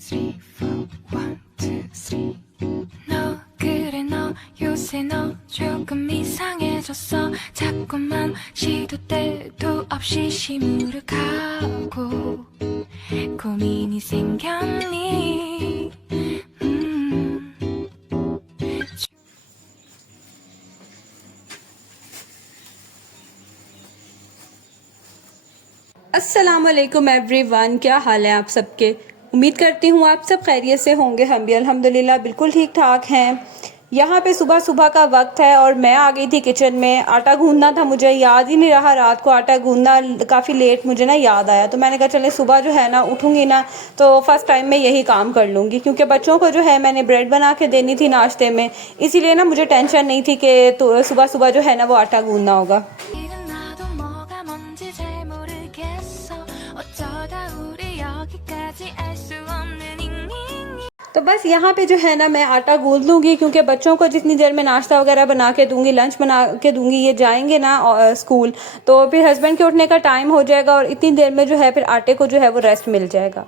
three, four, one, two, three. 너 그래 너 요새 너 조금 이상해졌어. 자꾸만 시도 때도 없이 시무룩하고 고민이 생겼니? अस्सलामुअलैकुम everyone, क्या हाल है आप सबके। उम्मीद करती हूँ आप सब खैरियत से होंगे। हम भी अल्हम्दुलिल्लाह बिल्कुल ठीक ठाक हैं। यहाँ पे सुबह सुबह का वक्त है और मैं आ गई थी किचन में। आटा गूंदना था, मुझे याद ही नहीं रहा रात को आटा गूंदना। काफ़ी लेट मुझे ना याद आया, तो मैंने कहा चले सुबह जो है ना उठूँगी ना तो फर्स्ट टाइम मैं यही काम कर लूँगी, क्योंकि बच्चों को जो है मैंने ब्रेड बना के देनी थी नाश्ते में, इसीलिए ना मुझे टेंशन नहीं थी कि तो सुबह सुबह जो है ना वो आटा गूंदना होगा। तो बस यहाँ पे जो है ना मैं आटा गूंद लूँगी, क्योंकि बच्चों को जितनी देर में नाश्ता वगैरह बना के दूँगी, लंच बना के दूँगी, ये जाएंगे ना स्कूल, तो फिर हस्बैंड के उठने का टाइम हो जाएगा और इतनी देर में जो है फिर आटे को जो है वो रेस्ट मिल जाएगा।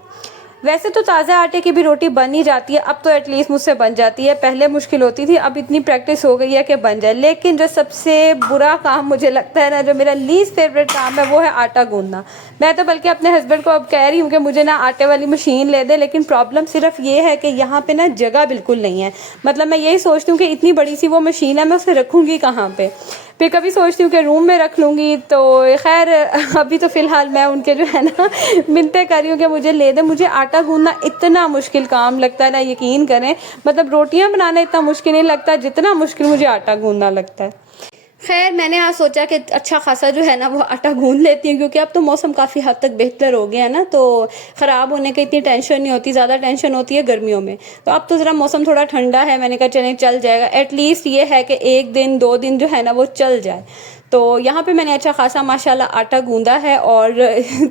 वैसे तो ताज़ा आटे की भी रोटी बन ही जाती है, अब तो एटलीस्ट मुझसे बन जाती है। पहले मुश्किल होती थी, अब इतनी प्रैक्टिस हो गई है कि बन जाए। लेकिन जो सबसे बुरा काम मुझे लगता है ना, जो मेरा लीस्ट फेवरेट काम है, वो है आटा गूंदना। मैं तो बल्कि अपने हस्बैंड को अब कह रही हूँ कि मुझे ना आटे वाली मशीन ले दे, लेकिन प्रॉब्लम सिर्फ ये है कि यहाँ पे ना जगह बिल्कुल नहीं है। मतलब मैं यही सोचती हूँ कि इतनी बड़ी सी वो मशीन है, मैं उसे रखूँगी कहाँ पे। फिर कभी सोचती हूँ कि रूम में रख लूँगी, तो खैर अभी तो फ़िलहाल मैं उनके जो है ना मिन्नतें कर रही हूँ कि मुझे ले दे। मुझे आटा गूंदना इतना मुश्किल काम लगता है ना, यकीन करें। मतलब रोटियां बनाना इतना मुश्किल नहीं लगता जितना मुश्किल मुझे आटा गूंदना लगता है। खैर मैंने आज सोचा कि अच्छा खासा जो है ना वो आटा गूंद लेती हूँ, क्योंकि अब तो मौसम काफ़ी हद तक बेहतर हो गया है ना, तो ख़राब होने की इतनी टेंशन नहीं होती। ज़्यादा टेंशन होती है गर्मियों में, तो अब तो ज़रा मौसम थोड़ा ठंडा है। मैंने कहा चलें चल जाएगा, एटलीस्ट ये है कि एक दिन दो दिन जो है ना वो चल जाए। तो यहाँ पे मैंने अच्छा खासा माशाल्लाह आटा गूंदा है, और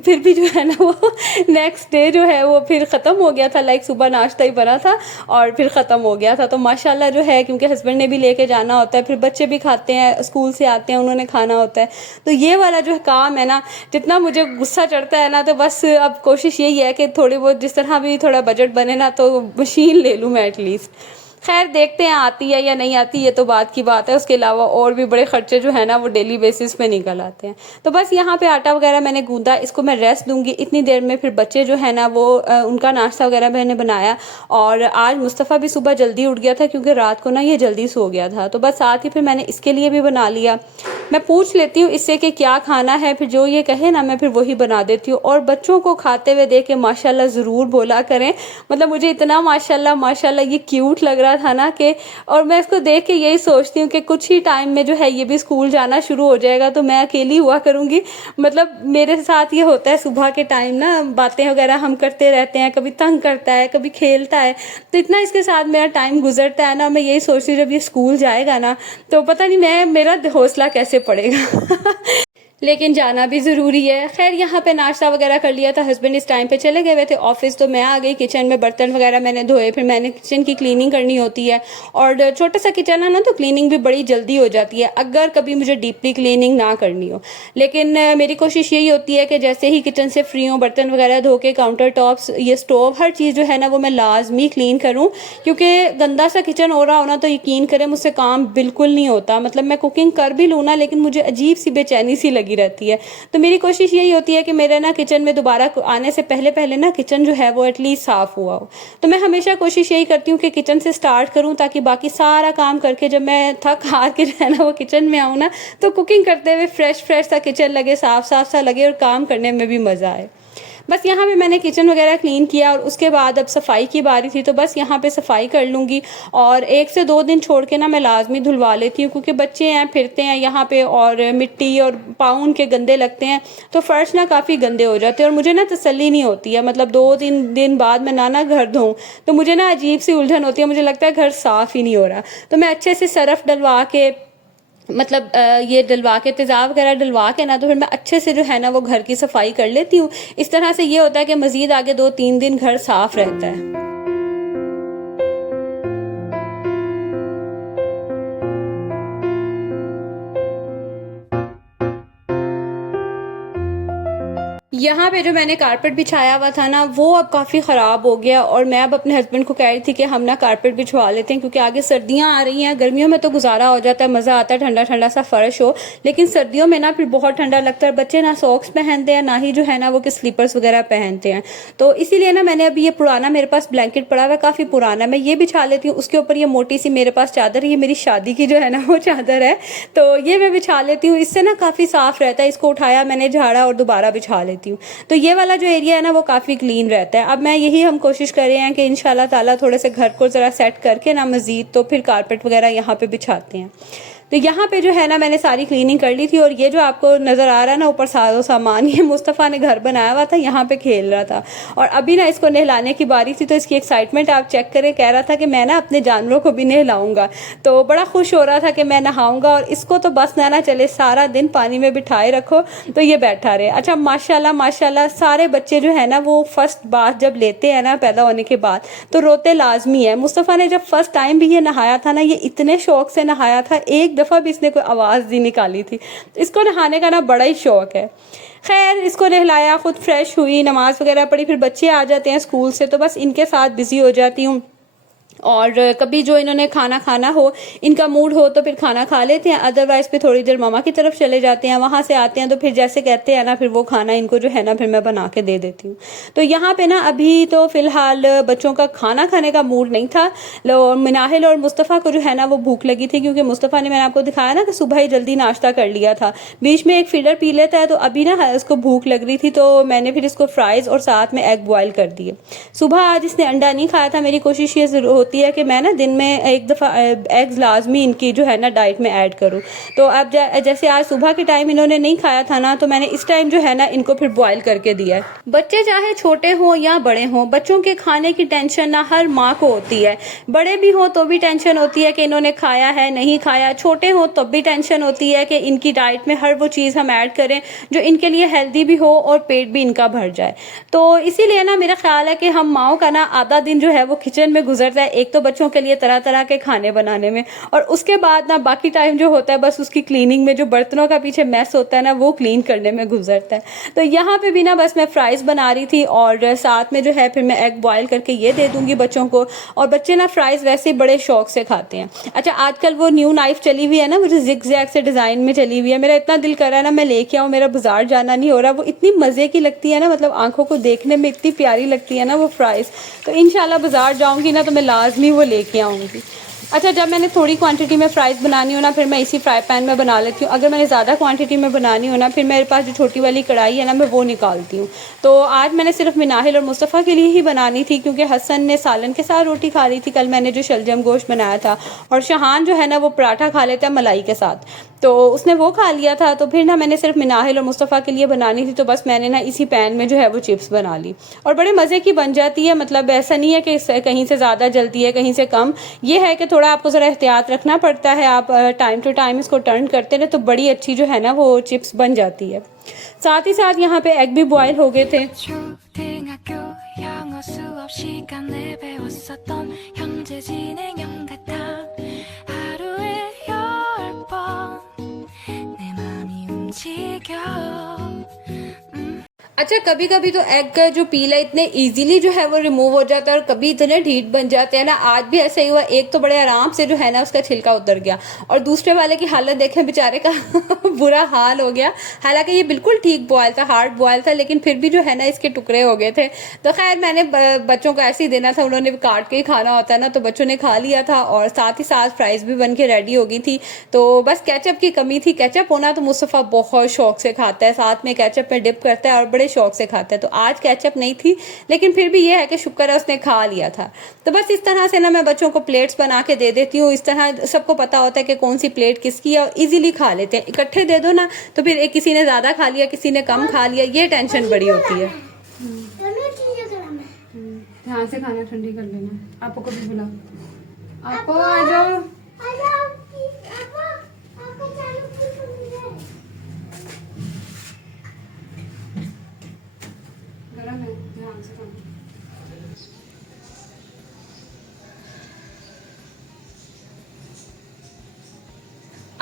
फिर भी जो है ना वो नेक्स्ट डे जो है वो फिर ख़त्म हो गया था। लाइक सुबह नाश्ता ही बना था और फिर ख़त्म हो गया था। तो माशाल्लाह जो है, क्योंकि हस्बैंड ने भी लेके जाना होता है, फिर बच्चे भी खाते हैं, स्कूल से आते हैं, उन्होंने खाना होता है। तो ये वाला जो काम है ना, जितना मुझे गुस्सा चढ़ता है ना, तो बस अब कोशिश यही है कि थोड़ी बहुत जिस तरह भी थोड़ा बजट बने ना, तो मशीन ले लूँ मैं एटलीस्ट। खैर देखते हैं आती है या नहीं आती, ये तो बात की बात है। उसके अलावा और भी बड़े खर्चे जो है ना वो डेली बेसिस पे निकल आते हैं। तो बस यहाँ पे आटा वगैरह मैंने गूंदा, इसको मैं रेस्ट दूंगी इतनी देर में। फिर बच्चे जो है ना वो उनका नाश्ता वगैरह मैंने बनाया, और आज मुस्तफ़ा भी सुबह जल्दी उठ गया था, क्योंकि रात को ना ये जल्दी सो गया था। तो बस साथ ही फिर मैंने इसके लिए भी बना लिया। मैं पूछ लेती हूँ इससे कि क्या खाना है, फिर जो ये कहे ना मैं फिर वही बना देती हूँ। और बच्चों को खाते हुए देख के माशाल्लाह ज़रूर बोला करें। मतलब मुझे इतना माशाल्लाह माशाल्लाह ये क्यूट लग रहा था ना कि, और मैं इसको देख के यही सोचती हूँ कि कुछ ही टाइम में जो है ये भी स्कूल जाना शुरू हो जाएगा, तो मैं अकेली हुआ करूँगी। मतलब मेरे साथ ये होता है सुबह के टाइम ना, बातें वगैरह हम करते रहते हैं, कभी तंग करता है, कभी खेलता है, तो इतना इसके साथ मेरा टाइम गुजरता है ना। मैं यही सोचती हूँ जब ये स्कूल जाएगा ना, तो पता नहीं मैं मेरा हौसला कैसे पड़ेगा। लेकिन जाना भी ज़रूरी है। खैर यहाँ पे नाश्ता वगैरह कर लिया था, हस्बैंड इस टाइम पे चले गए हुए थे ऑफिस, तो मैं आ गई किचन में। बर्तन वगैरह मैंने धोए, फिर मैंने किचन की क्लीनिंग करनी होती है, और छोटा सा किचन है ना, तो क्लीनिंग भी बड़ी जल्दी हो जाती है अगर कभी मुझे डीपली क्लीनिंग ना करनी हो। लेकिन मेरी कोशिश यही होती है कि जैसे ही किचन से फ्री हूँ, बर्तन वगैरह धो के, काउंटर टॉप्स, ये स्टोव, हर चीज़ जो है ना वो मैं लाजमी क्लीन करूँ, क्योंकि गंदा सा किचन हो रहा हो ना, तो यकीन करें मुझसे काम बिल्कुल नहीं होता। मतलब मैं कुकिंग कर भी लूँ ना, लेकिन मुझे अजीब सी बेचैनी सी लगी रहती है। तो मेरी कोशिश यही होती है कि मेरे ना किचन में दोबारा आने से पहले पहले ना किचन जो है वो एटलीस्ट साफ़ हुआ हो। तो मैं हमेशा कोशिश यही करती हूँ कि किचन से स्टार्ट करूँ, ताकि बाकी सारा काम करके जब मैं थक हार के जो है ना वो किचन में आऊँ ना, तो कुकिंग करते हुए फ्रेश फ्रेश सा किचन लगे, साफ साफ सा लगे, और काम करने में भी मज़ा आए। बस यहाँ पे मैंने किचन वगैरह क्लीन किया, और उसके बाद अब सफाई की बारी थी, तो बस यहाँ पे सफाई कर लूँगी। और 1 से 2 दिन छोड़ के ना मैं लाजमी धुलवा लेती हूँ, क्योंकि बच्चे हैं, फिरते हैं यहाँ पे, और मिट्टी और पाँव उनके गंदे लगते हैं, तो फर्श ना काफ़ी गंदे हो जाते हैं, और मुझे ना तसल्ली नहीं होती है। मतलब 2-3 दिन बाद मैं ना घर धोऊँ, तो मुझे ना अजीब सी उलझन होती है, मुझे लगता है घर साफ़ ही नहीं हो रहा। तो मैं अच्छे से सरफ डलवा के, मतलब ये डलवा के, तेज़ाब वगैरह डलवा के ना, तो फिर मैं अच्छे से जो है ना वो घर की सफाई कर लेती हूँ। इस तरह से ये होता है कि मज़ीद आगे 2-3 दिन घर साफ़ रहता है। यहाँ पे जो मैंने कारपेट बिछाया हुआ था ना वो अब काफ़ी ख़राब हो गया और मैं अब अपने हस्बैंड को कह रही थी कि हम ना कारपेट बिछवा लेते हैं क्योंकि आगे सर्दियाँ आ रही हैं। गर्मियों में तो गुजारा हो जाता है, मज़ा आता है ठंडा ठंडा सा फर्श हो, लेकिन सर्दियों में ना फिर बहुत ठंडा लगता है। बच्चे ना सॉक्स पहनते हैं ना ही जो है ना वो कि स्लीपर्स वगैरह पहनते हैं। तो इसीलिए ना मैंने अभी ये पुराना मेरे पास ब्लैंकेट पड़ा हुआ है, काफ़ी पुराना, मैं ये बिछा लेती हूँ। उसके ऊपर ये मोटी सी मेरे पास चादर है, ये मेरी शादी की जो है ना वो चादर है, तो ये मैं बिछा लेती हूँ। इससे ना काफ़ी साफ़ रहता है, इसको उठाया मैंने, झाड़ा और दोबारा बिछा लेती हूँ। तो ये वाला जो एरिया है ना वो काफ़ी क्लीन रहता है। अब मैं यही हम कोशिश कर रहे हैं कि इंशाल्लाह ताला थोड़े से घर को ज़रा सेट करके ना मज़ीद तो फिर कारपेट वगैरह यहाँ पे बिछाते हैं। तो यहाँ पे जो है ना मैंने सारी क्लीनिंग कर ली थी और ये जो आपको नज़र आ रहा है ना ऊपर सारो सामान, ये मुस्तफ़ा ने घर बनाया हुआ था, यहाँ पे खेल रहा था। और अभी ना इसको नहलाने की बारी थी तो इसकी एक्साइटमेंट आप चेक करें, कह रहा था कि मैं ना अपने जानवरों को भी नहलाऊंगा। तो बड़ा खुश हो रहा था कि मैं नहाऊंगा और इसको तो बस ना चले, सारा दिन पानी में बिठाए रखो तो ये बैठा रहे। अच्छा माशाल्लाह माशाल्लाह सारे बच्चे जो है ना वो फर्स्ट बात जब लेते हैं ना पैदा होने के बाद तो रोते लाजमी है। मुस्तफ़ा ने जब फर्स्ट टाइम भी ये नहाया था ना, ये इतने शौक से नहाया था, एक दफ़ा भी इसने कोई आवाज़ नहीं निकाली थी। इसको नहाने का ना बड़ा ही शौक है। खैर इसको नहलाया, खुद फ्रेश हुई, नमाज़ वगैरह पढ़ी, फिर बच्चे आ जाते हैं स्कूल से तो बस इनके साथ बिज़ी हो जाती हूँ। और कभी जो इन्होंने खाना खाना हो, इनका मूड हो तो फिर खाना खा लेते हैं, अदरवाइज़ फिर थोड़ी देर मामा की तरफ चले जाते हैं, वहाँ से आते हैं तो फिर जैसे कहते हैं ना फिर वो खाना इनको जो है ना फिर मैं बना के दे देती हूँ। तो यहाँ पे ना अभी तो फ़िलहाल बच्चों का खाना खाने का मूड नहीं था। मिनाहिल और मुस्तफ़ा को जो है ना वो भूख लगी थी क्योंकि मुस्तफ़ा ने, मैंने आपको दिखाया ना कि सुबह ही जल्दी नाश्ता कर लिया था, बीच में एक फीडर पी लेता है, तो अभी ना उसको भूख लग रही थी तो मैंने फिर इसको फ्राइज़ और साथ में एग बॉयल कर दिए। सुबह आज इसने अंडा नहीं खाया था, मेरी कोशिश ये ज़रूर होती है कि मैं ना दिन में एक दफ़ा एग्स लाजमी इनकी जो है ना डाइट में ऐड करूँ। तो अब जैसे आज सुबह के टाइम इन्होंने नहीं खाया था ना, तो मैंने इस टाइम जो है ना इनको फिर बॉयल करके दिया है। बच्चे चाहे छोटे हों या बड़े हों, बच्चों के खाने की टेंशन ना हर माँ को होती है। बड़े भी हों तो भी टेंशन होती है कि इन्होंने खाया है नहीं खाया, छोटे हों तब भी टेंशन होती है कि इनकी डाइट में हर वो चीज़ हम ऐड करें जो इनके लिए हेल्दी भी हो और पेट भी इनका भर जाए। तो इसीलिए ना मेरा ख्याल है कि हम माओ का ना आधा दिन जो है वो किचन में गुजरता है, एक तो बच्चों के लिए तरह तरह के खाने बनाने में, और उसके बाद ना बाकी टाइम जो होता है बस उसकी क्लीनिंग में, जो बर्तनों का पीछे मैस होता है ना वो क्लीन करने में गुजरता है। तो यहाँ पे भी ना बस मैं फ्राइज़ बना रही थी और साथ में जो है फिर मैं एग बॉयल करके ये दे दूँगी बच्चों को, और बच्चे ना फ्राइज़ वैसे ही बड़े शौक से खाते हैं। अच्छा आजकल वो न्यू नाइफ चली हुई है ना, वो जो जिग जैग से डिज़ाइन में चली हुई है, मेरा इतना दिल कर रहा है ना मैं लेके आऊँ, मेरा बाजार जाना नहीं हो रहा। वो इतनी मज़े की लगती है ना, मतलब आंखों को देखने में इतनी प्यारी लगती है ना वो फ्राइज़। तो इंशाल्लाह बाजार जाऊँगी ना तो मैं लाजमी वो लेके आऊँगी। अच्छा जब मैंने थोड़ी क्वांटिटी में फ्राइज़ बनानी हो ना फिर मैं इसी फ्राई पैन में बना लेती हूँ। अगर मैंने ज़्यादा क्वांटिटी में बनानी हो ना फिर मेरे पास जो छोटी वाली कढ़ाई है ना मैं वो निकालती हूँ। तो आज मैंने सिर्फ मिनाहिल और मुस्तफ़ा के लिए ही बनानी थी क्योंकि हसन ने सालन के साथ रोटी खा ली थी, कल मैंने जो शलजम गोश्त बनाया था, और शहान जो है ना वो पराठा खा लेता है मलाई के साथ, तो उसने वो खा लिया था। तो फिर ना मैंने सिर्फ मिनाहिल और मुस्तफ़ा के लिए बनानी थी, तो बस मैंने ना इसी पैन में जो है वो चिप्स बना ली और बड़े मज़े की बन जाती है। मतलब ऐसा नहीं है कि कहीं से ज़्यादा जलती है कहीं से कम, ये है कि थोड़ा आपको ज़रा एहतियात रखना पड़ता है। आप टाइम टू टाइम इसको टर्न करते रहे तो बड़ी अच्छी जो है ना वो चिप्स बन जाती है। साथ ही साथ यहाँ पे एग भी बॉयल हो गए थे। 초등학교 영어 수업 시간에 배웠었던 형제 진행형 같아 하루에 10번 내 맘이 움직여 अच्छा कभी कभी तो एग का जो पील है इतने इजीली जो है वो रिमूव हो जाता है और कभी इतने ढीठ बन जाते हैं ना। आज भी ऐसा ही हुआ, एक तो बड़े आराम से जो है ना उसका छिलका उतर गया और दूसरे वाले की हालत देखें बेचारे का बुरा हाल हो गया। हालांकि ये बिल्कुल ठीक बॉयल था, हार्ड बॉयल था, लेकिन फिर भी जो है ना इसके टुकड़े हो गए थे। तो खैर मैंने बच्चों को ऐसे ही देना था, उन्होंने काट के ही खाना होता है ना, तो बच्चों ने खा लिया था और साथ ही साथ फ्राइज भी बन के रेडी हो गई थी। तो बस केचप की कमी थी, केचप होना तो मुस्तफ़ा बहुत शौक से खाता है, साथ में केचप में डिप करता है और बड़े शौक से खाता है। तो आज केचप नहीं थी लेकिन फिर भी ये है कि शुक्र है उसने खा लिया था। तो बस इस तरह से ना मैं बच्चों को प्लेट्स बना के दे देती हूँ। इस तरह सबको पता होता है कि कौन सी प्लेट किसकी है और इजीली खा लेते हैं। इकट्ठे दे दो ना तो फिर एक किसी ने ज़्यादा खा लिया किसी ने कम खा लिया, ये टेंशन बड़ी होती है। ध्यान से खाना ठंडी कर लेना। आपको कभी बुलाओ, आपको आ जाओ। गरम है, ध्यान से खाना।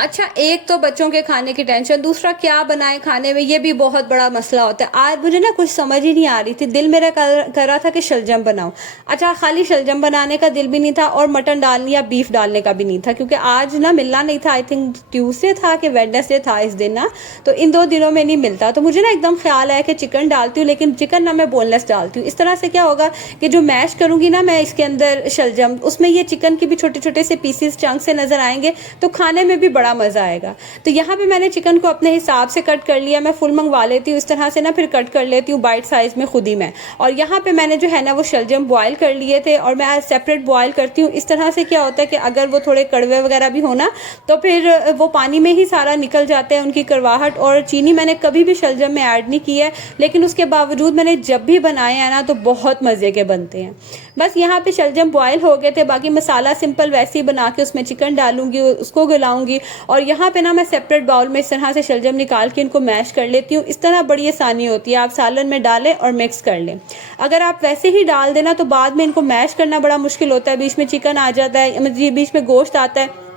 अच्छा, एक तो बच्चों के खाने की टेंशन, दूसरा क्या बनाएं खाने में, ये भी बहुत बड़ा मसला होता है। आज मुझे ना कुछ समझ ही नहीं आ रही थी, दिल मेरा कर रहा था कि शलजम बनाऊं। अच्छा, खाली शलजम बनाने का दिल भी नहीं था और मटन डालने या बीफ डालने का भी नहीं था, क्योंकि आज ना मिलना नहीं था। आई थिंक ट्यूसडे था कि वेडनेसडे था इस दिन ना, तो इन 2 दिनों में नहीं मिलता। तो मुझे ना एकदम ख्याल आया कि चिकन डालती हूँ, लेकिन चिकन ना मैं बोनलेस डालती हूँ। इस तरह से क्या होगा कि जो मैश करूंगी ना मैं इसके अंदर शलजम, उसमें ये चिकन के भी छोटे छोटे से पीसीस चंक से नजर आएंगे, तो खाने में भी बड़ा मजा आएगा। तो यहाँ पे मैंने चिकन को अपने हिसाब से कट कर लिया। मैं फुल मंगवा लेती हूँ इस तरह से ना, फिर कट कर लेती हूँ बाइट साइज में खुद ही मैं। और यहाँ पे मैंने जो है ना वो शलजम बॉयल कर लिए थे, और मैं सेपरेट बॉयल करती हूँ। इस तरह से क्या होता है कि अगर वो थोड़े कड़वे वगैरह भी हो ना, तो फिर वो पानी में ही सारा निकल जाते हैं उनकी कड़वाहट। और चीनी मैंने कभी भी शलजम में ऐड नहीं की है, लेकिन उसके बावजूद मैंने जब भी बनाए हैं ना तो बहुत मज़े के बनते हैं। बस यहाँ पे शलजम बॉयल हो गए थे, बाकी मसाला सिंपल वैसे ही बना के उसमें चिकन डालूंगी, उसको गलाऊंगी। और यहाँ पे ना मैं सेपरेट बाउल में इस तरह से शलजम निकाल के इनको मैश कर लेती हूँ। इस तरह बड़ी आसानी होती है, आप सालन में डालें और मिक्स कर लें। अगर आप वैसे ही डाल देना तो बाद में इनको मैश करना बड़ा मुश्किल होता है, बीच में चिकन आ जाता है, बीच में गोश्त आता है,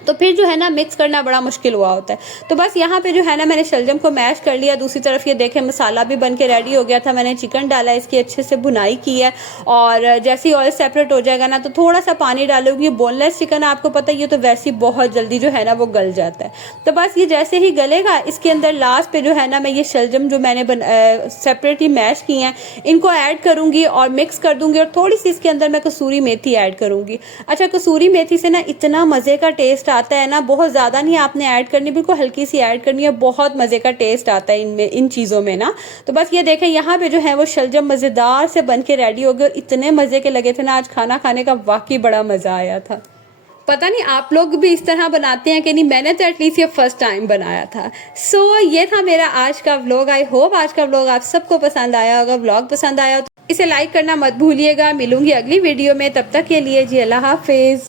तो फिर जो है ना मिक्स करना बड़ा मुश्किल हुआ होता है। तो बस यहाँ पे जो है ना मैंने शलजम को मैश कर लिया। दूसरी तरफ ये देखें मसाला भी बन के रेडी हो गया था। मैंने चिकन डाला, इसकी अच्छे से भुनाई की है, और जैसे ही ऑयल सेपरेट हो जाएगा ना तो थोड़ा सा पानी डालूंगी। बोनलेस चिकन आपको पता ही है, तो वैसे ही बहुत जल्दी जो है ना वो गल जाता है। तो बस ये जैसे ही गलेगा, इसके अंदर लास्ट पे जो है ना मैं ये शलजम जो मैंने सेपरेट ही मैश की हैं इनको ऐड करूँगी और मिक्स कर दूँगी। और थोड़ी सी इसके अंदर मैं कसूरी मेथी ऐड करूँगी। अच्छा, कसूरी मेथी से ना इतना मज़े का टेस्ट आता है ना, बहुत ज़्यादा नहीं आपने ऐड करनी, बिल्कुल हल्की सी ऐड करनी है, बहुत मज़े का टेस्ट आता है इनमें, इन चीज़ों में ना। तो बस ये देखें यहाँ पे जो है वो शलजम मज़ेदार से बन के रेडी हो गए, और इतने मज़े के लगे थे ना, आज खाना खाने का वाकई बड़ा मज़ा आया था। पता नहीं आप लोग भी इस तरह बनाते हैं कि नहीं, मैंने तो एटलीस्ट ये फर्स्ट टाइम बनाया था। ये था मेरा आज का व्लॉग। आई होप आज का व्लॉग आप सबको पसंद आया होगा। व्लॉग पसंद आया तो इसे लाइक करना मत भूलिएगा। मिलूंगी अगली वीडियो में, तब तक के लिए जी अल्लाह हाफिज।